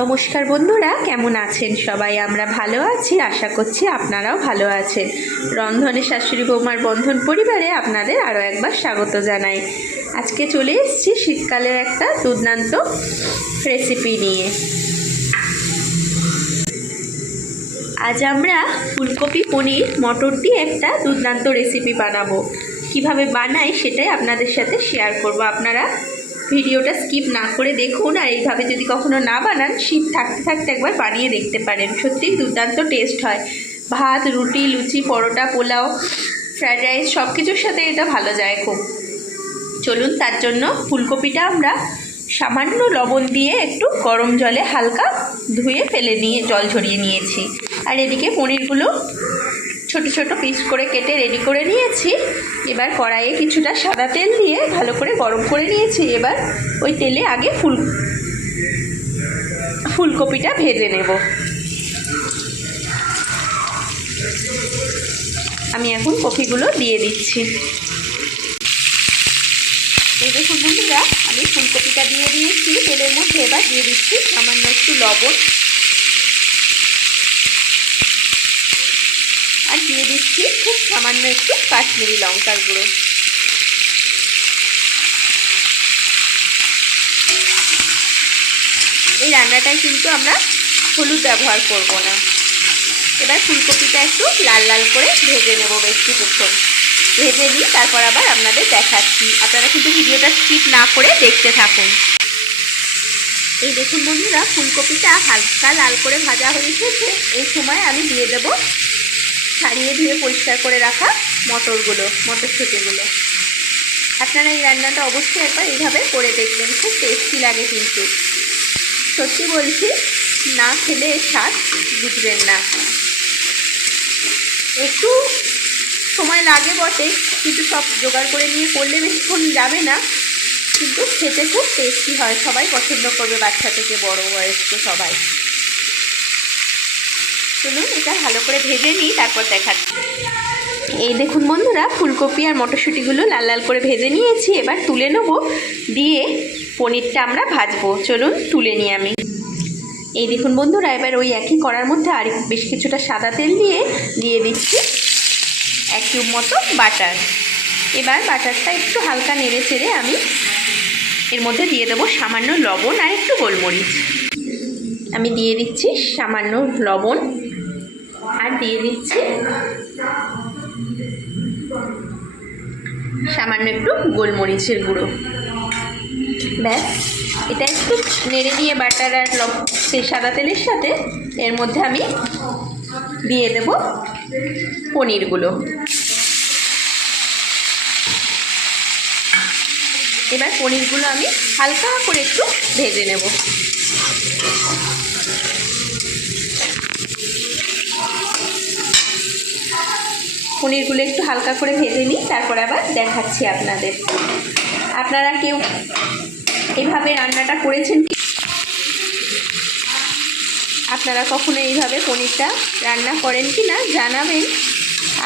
নমস্কার বন্ধুরা, কেমন আছেন সবাই? আমরা ভালো আছি, আশা করছি আপনারাও ভালো আছেন। রন্ধনে শাশুড়ি বৌমার বন্ধন পরিবারে আপনাদের আরও একবার স্বাগত জানাই। আজকে চলে এসেছি শীতকালের একটা দুর্দান্ত রেসিপি নিয়ে। আজ আমরা ফুলকপি পনির মটর দিয়ে একটা দুর্দান্ত রেসিপি বানাবো। কিভাবে বানাই সেটাই আপনাদের সাথে শেয়ার করব। আপনারা ভিডিওটা স্কিপ না করে দেখুন, আর এইভাবে যদি কখনো না বানান, শীত থাকতে থাকতে একবার বানিয়ে দেখতে পারেন। সত্যিই দুর্দান্ত টেস্ট হয়। ভাত, রুটি, লুচি, পরোটা, পোলাও, ফ্রায়েড রাইস সব কিছুর সাথে এটা ভালো যায় খুব। চলুন, তার জন্য ফুলকপিটা আমরা সামান্য লবণ দিয়ে একটু গরম জলে হালকা ধুয়ে ফেলে নিয়ে জল ঝরিয়ে নিয়েছি। আর এদিকে পনিরগুলো ছোট ছোট পিস করে কেটে রেডি করে নিয়েছি। এবার কড়াইয়ে কিছুটা সাদা তেল দিয়ে ভালো করে গরম করে নিয়েছি। এবার ওই তেলে আগে ফুলকপিটা ভেজে নেব। আমি এখন কপিগুলো দিয়ে দিচ্ছি। এই দেখুন বন্ধুরা, আমি ফুলকপিটা দিয়ে দিয়েছি তেলের মধ্যে। এবার দিয়ে দিচ্ছি সামান্য একটু লবণ, আর দিয়ে দিচ্ছি খুব সামান্য একটু কাশ্মীরি লঙ্কার গুঁড়ো। এই রান্নাটায় কিন্তু আমরা হলুদ ব্যবহার করব না। এবার ফুলকপিটা একটু লাল লাল করে ভেজে নেব বেশ কিছুক্ষণ। ভেজে নিই, তারপর আবার আপনাদের দেখাচ্ছি। আপনারা কিন্তু ভিডিওটা স্কিপ না করে দেখতে থাকুন। এই দেখুন বন্ধুরা, ফুলকপিটা হালকা লাল করে ভাজা হয়ে এসেছে। এই সময় আমি দিয়ে দেব ছাড়িয়ে ধুয়ে পরিষ্কার করে রাখা মটরশুঁটিগুলো। আপনারা এই রান্নাটা অবশ্যই একবার এইভাবে করে দেখবেন, খুব টেস্টি লাগে কিন্তু। সত্যি বলছি, না খেলে স্বাদ বুঝবেন না। একটু সময় লাগে বটে, কিন্তু সব জোগাড় করে নিয়ে করলে বেশিক্ষণ যাবে না, কিন্তু খেতে খুব টেস্টি হয়। সবাই পছন্দ করবে, বাচ্চা থেকে বড় বয়স্ক সবাই। চলুন এটা ভালো করে ভেজে নিই, তারপর দেখাচ্ছি। এই দেখুন বন্ধুরা, ফুলকপি আর মটরশুঁটিগুলো লাল লাল করে ভেজে নিয়েছি। এবার তুলে নেব, দিয়ে পনিরটা আমরা ভাজবো। চলুন তুলে নিই আমি। এই দেখুন বন্ধুরা, এবার ওই একই কড়ার মধ্যে আর বেশ কিছুটা সাদা তেল দিয়ে দিচ্ছি 1 কিউব মতো বাটার। এবার বাটারটা একটু হালকা নেড়ে চেড়ে আমি এর মধ্যে দিয়ে দেবো সামান্য লবণ আর একটু গোলমরিচ। আমি দিয়ে দিচ্ছি সামান্য লবণ, আর দিয়ে দিচ্ছি সামান্য একটু গোলমরিচের গুঁড়ো। ব্যাস, এটা একটু নেড়ে দিয়ে বাটার আর সেই সাদা তেলের সাথে এর মধ্যে আমি দিয়ে দেব পনিরগুলো। এবার পনিরগুলো আমি হালকা করে একটু ভেজে নেব। পনিরগুলো একটু হালকা করে ভেজে নিই, তারপর আবার দেখাচ্ছি আপনাদের। আপনারা কেউ এইভাবে রান্নাটা করেছেন কি? আপনারা কখনো এইভাবে পনিরটা রান্না করেন কি না জানাবেন,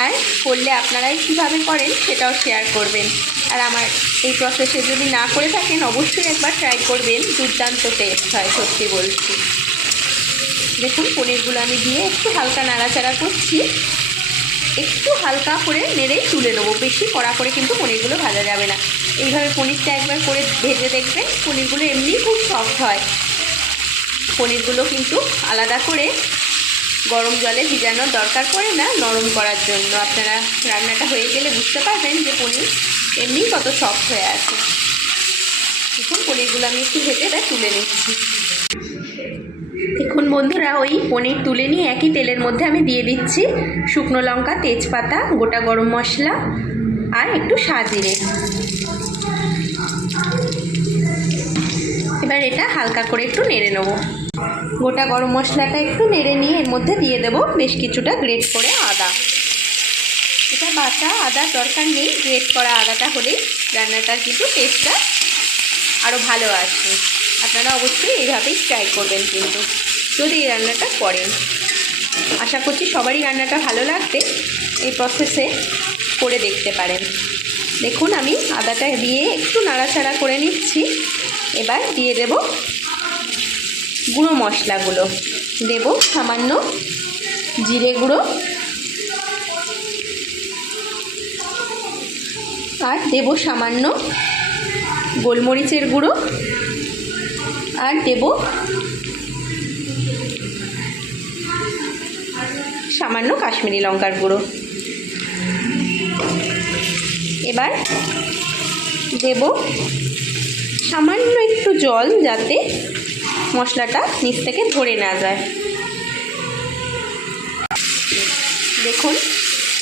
আর করলে আপনারাই কীভাবে করেন সেটাও শেয়ার করবেন। আর আমার এই প্রসেসে যদি না করে থাকেন, অবশ্যই একবার ট্রাই করবেন, দুর্দান্ত টেস্ট হয় সত্যি বলছি। দেখুন পনিরগুলো আমি দিয়ে একটু হালকা নাড়াচাড়া করছি। একটু হালকা করে নেড়েই তুলে নেবো, বেশি কড়া করে কিন্তু পনিরগুলো ভাজা যাবে না। এইভাবে পনিরটা একবার করে ভেজে দেখবেন, পনিরগুলো এমনিই খুব সফট হয়। পনিরগুলো কিন্তু আলাদা করে গরম জলে ভিজানোর দরকার পড়ে না নরম করার জন্য। আপনারা রান্নাটা হয়ে গেলে বুঝতে পারবেন যে পনির এমনিই কত সফট হয়ে আছে। দেখুন পনিরগুলো আমি একটু ভেজে তুলে নিচ্ছি। দেখুন বন্ধুরা, ওই পনির তুলে নিয়ে একই তেলের মধ্যে আমি দিয়ে দিচ্ছি শুকনো লঙ্কা, তেজপাতা, গোটা গরম মশলা আর একটু সাজিরে। এবার এটা হালকা করে একটু নেড়ে নেব। গোটা গরম মশলাটা একটু নেড়ে নিয়ে এর মধ্যে দিয়ে দেব বেশ কিছুটা গ্রেট করে আদা। এটা বাটা আদার দরকার নেই, গ্রেট করা আদাটা হলেই রান্নাটার কিন্তু টেস্টটা আরও ভালো আসবে। আপনারা অবশ্যই এইভাবেই ট্রাই করবেন কিন্তু, যদি এই রান্নাটা করেন। আশা করছি সবারই রান্নাটা ভালো লাগবে। এই প্রসেসে করে দেখতে পারেন। দেখুন আমি আদাটা দিয়ে একটু নাড়াচাড়া করে নিচ্ছি। এবার দিয়ে দেব গুঁড়ো মশলাগুলো দেব। সামান্য জিরে গুঁড়ো, আর দেব সামান্য গোলমরিচের গুঁড়ো, আর দেব সামান্য কাশ্মীরি লঙ্কার গুঁড়ো। এবার দেব সামান্য একটু জল, যাতে মশলাটা নিচ থেকে ধরে না যায়। দেখুন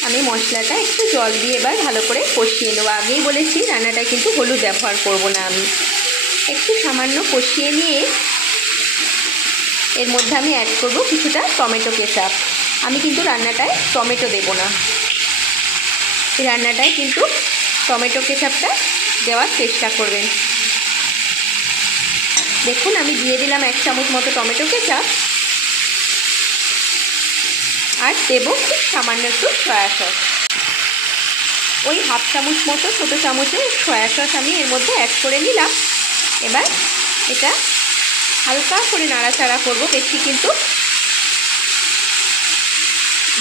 আমি মশলাটা একটু জল দিয়ে এবার ভালো করে কষিয়ে নেবো। আগেই বলেছি রান্নাটায় কিন্তু হলুদ ব্যবহার করব না আমি। একটু সামান্য কষিয়ে নিয়ে এর মধ্যে আমি অ্যাড করব কিছুটা টমেটো কেচাপ। আমি কিন্তু রান্নাটায় টমেটো দেব না, এই রান্নাটায় কিন্তু টমেটো কেচাপটা দেওয়ার চেষ্টা করবেন। দেখুন আমি দিয়ে দিলাম 1 চামচ মতো টমেটো কেচাপ, আর দেবো খুব সামান্য একটু সয়া সস। ওই 1/2 চামচ মতো ছোটো চামচে সয়া সস আমি এর মধ্যে অ্যাড করে নিলাম। এবার এটা হালকা করে নাড়াচাড়া করব, বেশি কিন্তু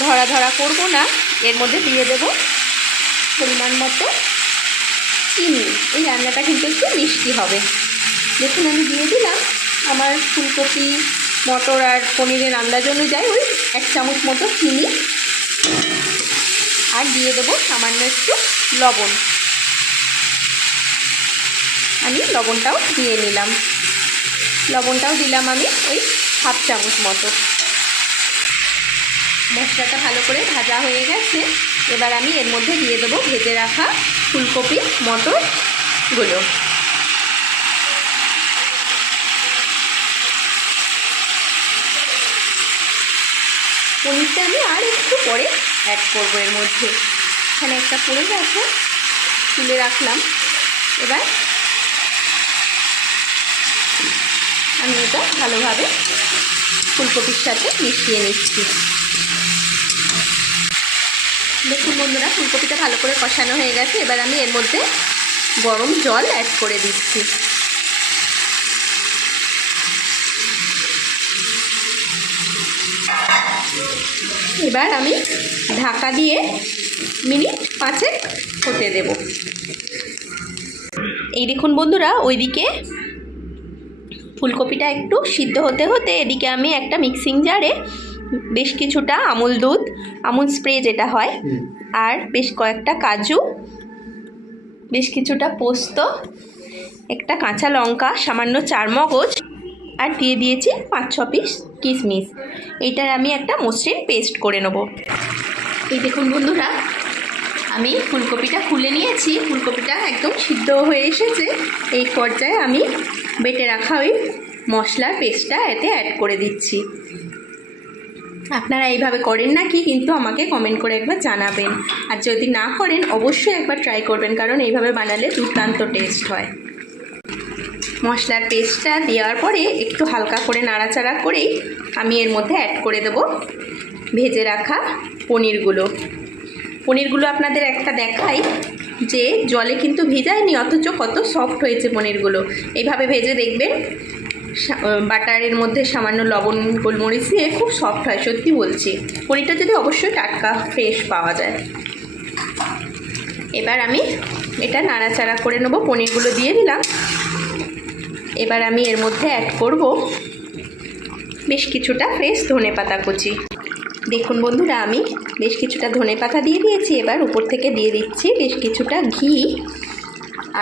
ধরা ধরা করব না। এর মধ্যে দিয়ে দেব পরিমাণ মতো চিনি। এই রান্নাটা কিন্তু একটু মিষ্টি হবে। দেখুন আমি দিয়ে দিলাম আমার ফুলকপি, মটর আর পনিরের আন্দাজ অনুযায়ী ওই 1 চামচ মতো চিনি, আর দিয়ে দেবো সামান্য একটু লবণ। আমি লবণটাও দিয়ে নিলাম, লবণটাও দিলাম আমি ওই 1/2 চামচ মতো। মশলাটা ভালো করে ভাজা হয়ে গেছে। এবার আমি এর মধ্যে দিয়ে দেবো ভেজে রাখা ফুলকপি মটরগুলো। পনিরটা আমি আর একটু পরে অ্যাড করবো এর মধ্যে। এখানে একটা পড়ে গেছে, তুলে রাখলাম। এবার আমি এটা ভালোভাবে ফুলকপির সাথে মিশিয়ে নিচ্ছি। দেখুন বন্ধুরা ফুলকপিটা ভালো করে কষানো হয়ে গেছে। এবার আমি এর মধ্যে গরম জল অ্যাড করে দিচ্ছি। এবার আমি ঢাকা দিয়ে মিনিট 5 হতে দেব। এই দেখুন বন্ধুরা ওইদিকে ফুলকপিটা একটু সিদ্ধ হতে হতে এদিকে আমি একটা মিক্সিং জারে বেশ কিছুটা আমুল দুধ, আমুল স্প্রে যেটা হয়, আর বেশ কয়েকটা কাজু, বেশ কিছুটা পোস্ত, একটা কাঁচা লঙ্কা, সামান্য চারমগজ, আর দিয়ে দিয়েছি 5-6 পিস কিশমিশ। এইটার আমি একটা মসৃণ পেস্ট করে নেব। এই দেখুন বন্ধুরা আমি ফুলকপিটা খুলে নিয়েছি, ফুলকপিটা একদম সিদ্ধ হয়ে এসেছে। এই পর্যায়ে আমি বেটে রাখা ওই মশলার পেস্টটা এতে অ্যাড করে দিচ্ছি। আপনারা এইভাবে করেন নাকি কিন্তু আমাকে কমেন্ট করে একবার জানাবেন, আর যদি না করেন অবশ্যই একবার ট্রাই করবেন, কারণ এইভাবে বানালে দুর্দান্ত টেস্ট হয়। মশলার পেস্টটা দেওয়ার পরে একটু হালকা করে নাড়াচাড়া করেই আমি এর মধ্যে অ্যাড করে দেব ভেজে রাখা পনিরগুলো। পনিরগুলো আপনাদের একটা দেখাই যে জলে কিন্তু ভিজায়নি, অথচ কত সফট হয়েছে পনিরগুলো। এইভাবে ভেজে দেখবেন, বাটারের মধ্যে সামান্য লবণ গোলমরিচ দিয়ে খুব সফট হয়, সত্যি বলছি। পনিরটা যদি অবশ্যই টাটকা ফ্রেশ পাওয়া যায়। এবার আমি এটা নাড়াচাড়া করে নেব, পনিরগুলো দিয়ে দিলাম। এবার আমি এর মধ্যে অ্যাড করব বেশ কিছুটা ফ্রেশ ধনেপাতা কুচি। দেখুন বন্ধুরা আমি বেশ কিছুটা ধনেপাতা দিয়ে দিয়েছি। এবার উপর থেকে দিয়ে দিচ্ছি বেশ কিছুটা ঘি,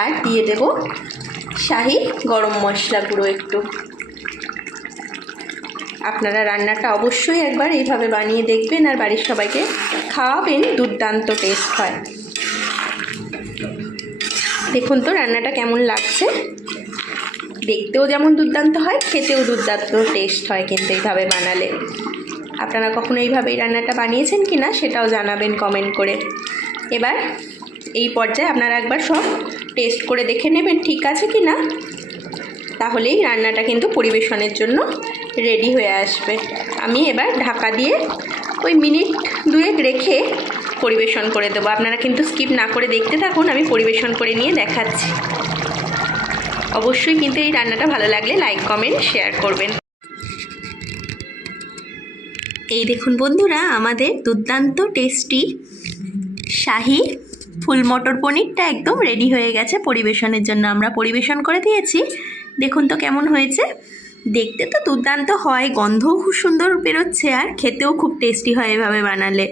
আর দিয়ে দেব শাহি গরম মশলা গুঁড়ো একটু। আপনারা রান্নাটা অবশ্যই একবার এইভাবে বানিয়ে দেখবেন আর বাড়ির সবাইকে খাওয়াবেন, দুর্দান্ত টেস্ট হয়। দেখুন তো রান্নাটা কেমন লাগছে, দেখতেও যেমন দুর্দান্ত হয়, খেতেও দুর্দান্ত টেস্ট হয় কিন্তু এইভাবে বানালে। আপনারা কখনো এইভাবে এই রান্নাটা বানিয়েছেন কি না সেটাও জানাবেন কমেন্ট করে। এবার এই পর্যায়ে আপনারা একবার সব টেস্ট করে দেখে নেবেন ঠিক আছে কি না, তাহলেই রান্নাটা কিন্তু পরিবেশনের জন্য রেডি হয়ে আসবে। আমি এবার ঢাকা দিয়ে ওই মিনিট 2 রেখে পরিবেশন করে দেবো। আপনারা কিন্তু স্কিপ না করে দেখতে থাকুন, আমি পরিবেশন করে নিয়ে দেখাচ্ছি। অবশ্যই কিন্তু এই রান্নাটা ভালো লাগলে লাইক কমেন্ট শেয়ার করবেন। এই দেখুন বন্ধুরা, আমাদের দুর্দান্ত টেস্টি শাহি ফুল মটর পনিরটা একদম রেডি হয়ে গেছে পরিবেশনের জন্য। আমরা পরিবেশন করে দিয়েছি। দেখুন তো কেমন হয়েছে। দেখতে তো দুর্দান্ত হয়, গন্ধও খুব সুন্দর বেরোচ্ছে, আর খেতেও খুব টেস্টি হয় এভাবে বানালে।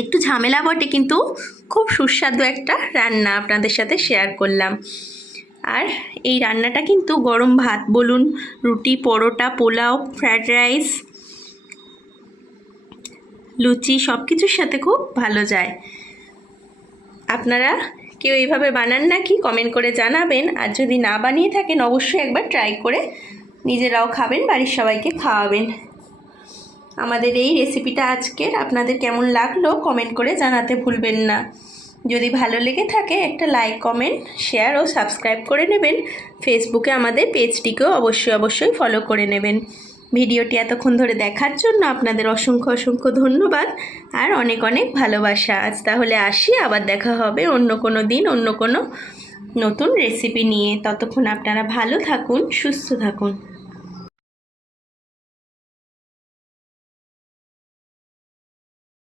একটু ঝামেলা বটে, কিন্তু খুব সুস্বাদু একটা রান্না আপনাদের সাথে শেয়ার করলাম। আর এই রান্নাটা কিন্তু গরম ভাত বলুন, রুটি, পরোটা, পোলাও, ফ্রায়েড রাইস, লুচি সব কিছুর সাথে খুব ভালো যায়। আপনারা কেউ এইভাবে বানান নাকি কমেন্ট করে জানাবেন। আর যদি না বানিয়ে থাকেন অবশ্যই একবার ট্রাই করে নিজেরাও খাবেন, বাড়ির সবাইকে খাওয়াবেন। আমাদের এই রেসিপিটা আজকের আপনাদের কেমন লাগলো কমেন্ট করে জানাতে ভুলবেন না। যদি ভালো লেগে থাকে একটা লাইক, কমেন্ট, শেয়ার ও সাবস্ক্রাইব করে নেবেন। ফেসবুকে আমাদের পেজটিকেও অবশ্যই ফলো করে নেবেন। ভিডিওটি এতক্ষণ ধরে দেখার জন্য আপনাদের অসংখ্য ধন্যবাদ আর অনেক ভালোবাসা। আজ তাহলে আসি, আবার দেখা হবে অন্য কোনো দিন অন্য কোনো নতুন রেসিপি নিয়ে। ততক্ষণ আপনারা ভালো থাকুন, সুস্থ থাকুন।